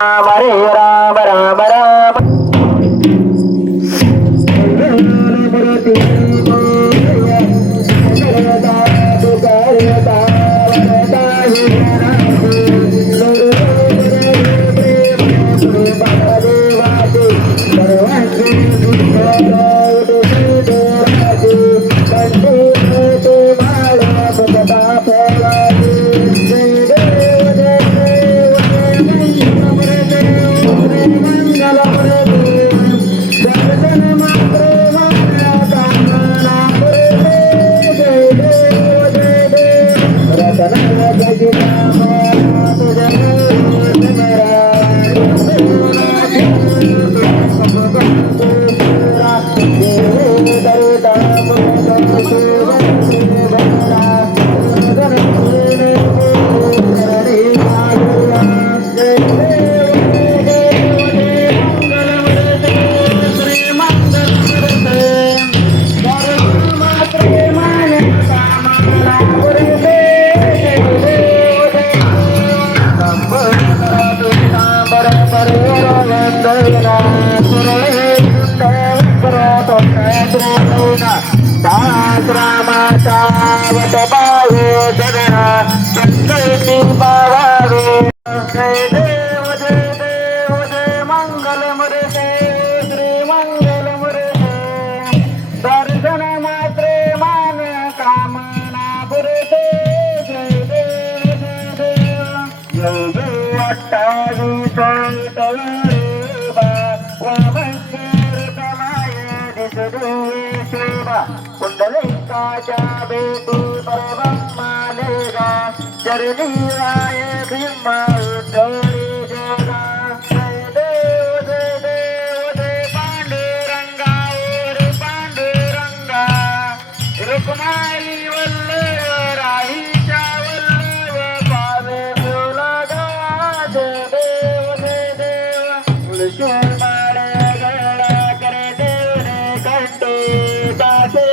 राम हरे राम राम राम कुंडलिकाच्या बेटी परब्रह्मालेगा चरणी राय भीमा उद्धरी जगा जय देव जय पांडुरंगा रे पांडुरंगा रुक्माई वल्लभ राहीच्या वल्लभ पावे फुलगा जय देव तुळशी माळे गळा करे देवने कंटे दासे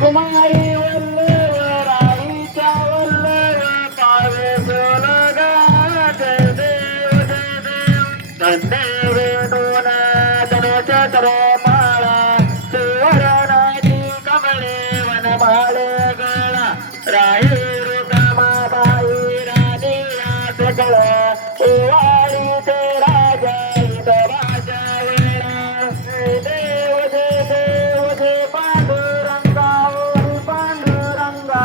कुमारी वल्लभ राहीच्या वल्लभ पावे फुलगा जय देव धन्य दोना धनुच्या तर माळा सुवर्णाची कमळे वनमाळे गळा राही रुक्माबाई राणीला सकळ ओवाळी ते राजा राजा वेळा देव जय पांडुरंगा पांडुरंगा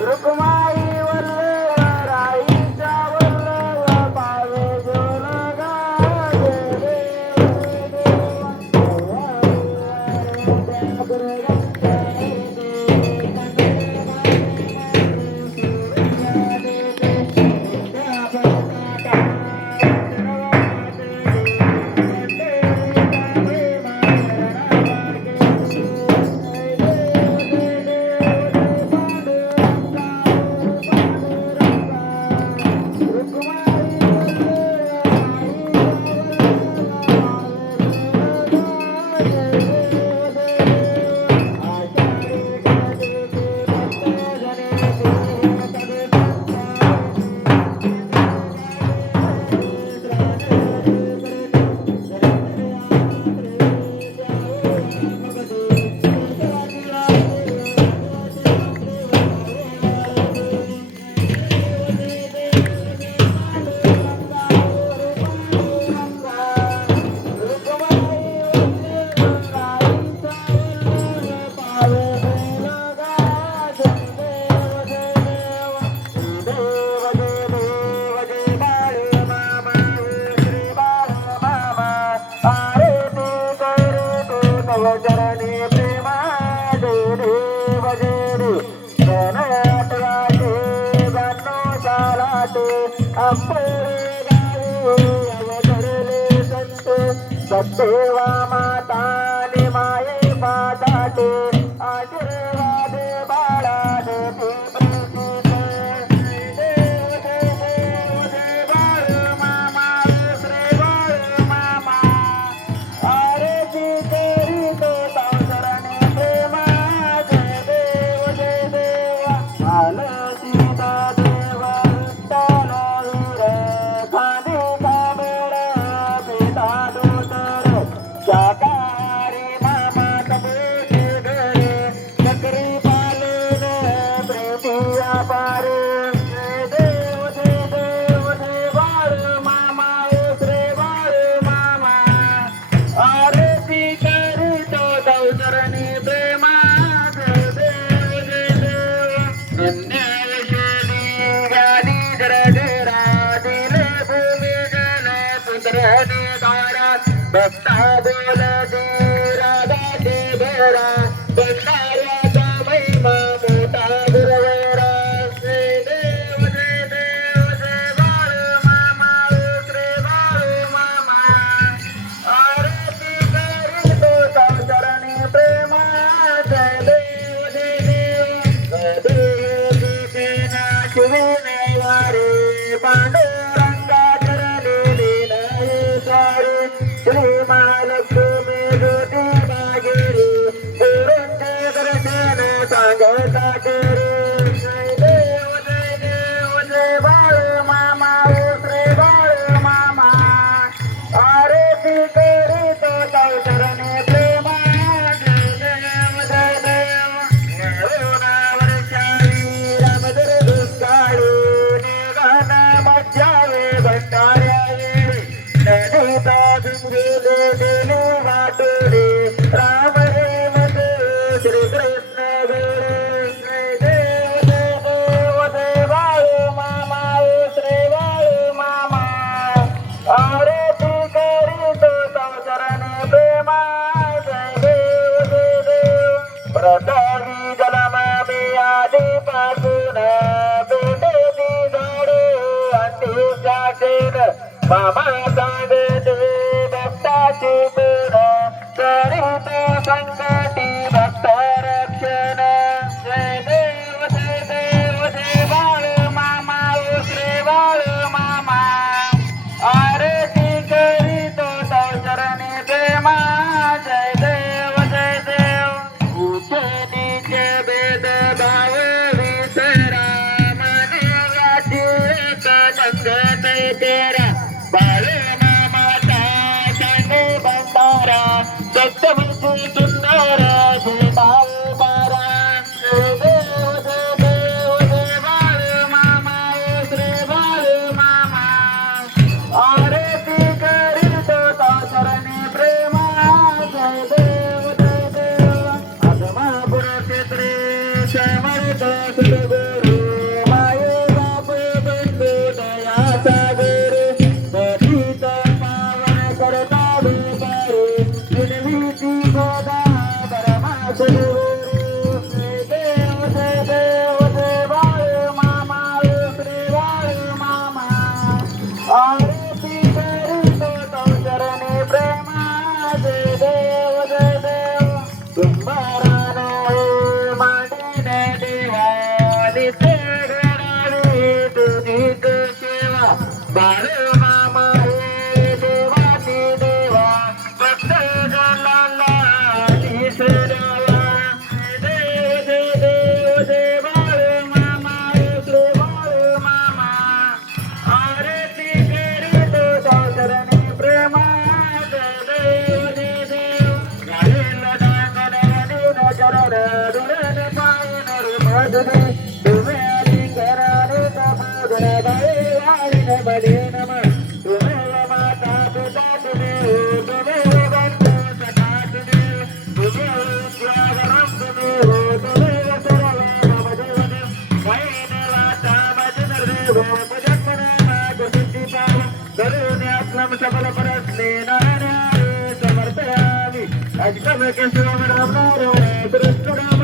रुक्माई वल्लभ राहीच्या वल्लभ पावे जोलगा सत्तेवा माता माये पादाटे आशीर्वाद बाळा देवी वारे पांडुरंगा चरलेली नाही सारे श्री महालक्ष्मी ज्योती मागेरी गुरूंचे दर्शन सांगता केरे जय देव जय बाळ मामा ओ श्री बाळ मामा आरती करी तो चरणे प्रेमा जय देव वर्षावी रामदर दुष्काळी निघान मज्जावे भंडाऱ्या नदीता झुंजले देवी वाटोरे राम रे मते श्री कृष्ण गोळे जय देव जय बाळ मामा ओ श्री बाळ मामा आरती करी तो चरणे प्रेमा जय देव प्रतावी जलम आधी पासून बेटेची झाडे अंडीच्या शेण मामा सांगते भक्ताची पेण करीत संकटी भक्त रक्षण जय देव जय बाळ मामा ओ श्री बाळ मामा आरती करीत चरणी प्रेमा जय देव उचे नीचे भेद भाव विसरा मनव्याची एक संगत तेरा बाळ मामाचा सांगे भंडारा सप्तमीची सुंदर झेंडाव बारा जय देव जय बाळ मामा ओ श्री बाळ मामा आरती करीत चरणी प्रेमा जय देव आत्मापुर क्षेत्रे समर्थ सद्गुरु माये बाप बंधू दयाचा गुरु पतित पावन करता बेकारी विनवीती गोदा परमास गुरु जय देव जय बाळ मामा ओ श्री बाळ मामा आरती करीत चरणी प्रेमा जय देव कुंभारान मांडीने देवा नित्य घडाळी तुझीच सेवा बाळ मामा हे देवाची देवा भक्त जनाला शीश द्यावा जय देव जय बाळ मामा ओ श्री बाळ मामा आरती करीत चरणी प्रेमा जय देव घालील डांगण वदीन चरण दुलन पायन मधुरी तुम्ही आली करारे तपोधन बाळे वाळीन बलीन तुम्ही माता पिता तुम्ही हो तुम्ही बंधू सखा तुम्ही तुम्ही स्वागरम तुम्ही हो तुम्ही सर्व भवदेवन वैन वाचा मजनर देव पूजन माग सिद्धी पाव करुणे अस्लम सकल परस्ने नारायण समर्थयामि अजकम के सोमर नारायण कृष्ण राम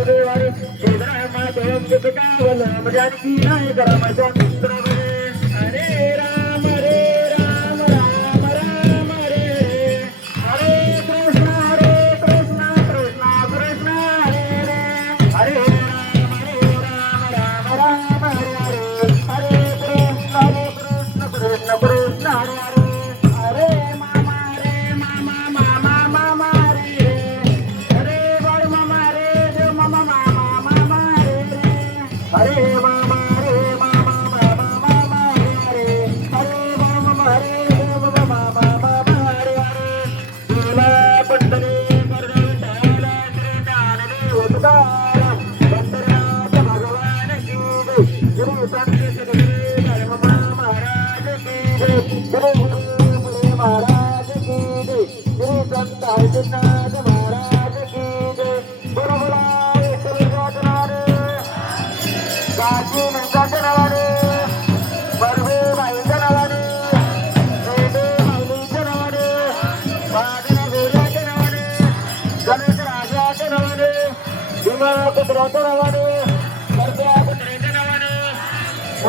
देवारे श्रीराम देव पितावल जानकी नायक रामचंद्र हरे राम राम राम हरे हरे कृष्ण कृष्ण कृष्ण हरे हरे राम राम हरे हरे कृष्ण कृष्ण कृष्ण हरे मामा मामा हरे हरे बाळ मामा हरे देव मामा मामा हरे हरे मामा हरे हरे मामा हरे देव मामा हरे तुला पंढरी करवटाला श्री ज्ञानदेव तुकाराम पंढरीनाथ भगवान की जय गुरु संत सद्गुरु धर्म महाराज की जय गुरु मुनि महाराज की जय गुरु संत हरिनाथ महाराज की जय गुरु बोला विठ्ठल गजानन काशी नंदाच्या नावाने बर्वे बाईच्या नावाने रेडे माऊलीच्या नावाने वादन गोऱ्याच्या नावाने गणेश राजाच्या नावाने भीमा कुत्र्याच्या नावाने करत्या कुत्र्याच्या नावाने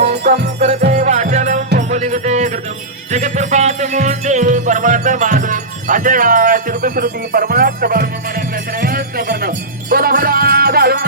ओंकम करते वाचनम कुंभलिंगते कृतम जगत्प्रपात मूर्ते परमात्मा माधव अजया श्रुती परमात्मा बोला बोला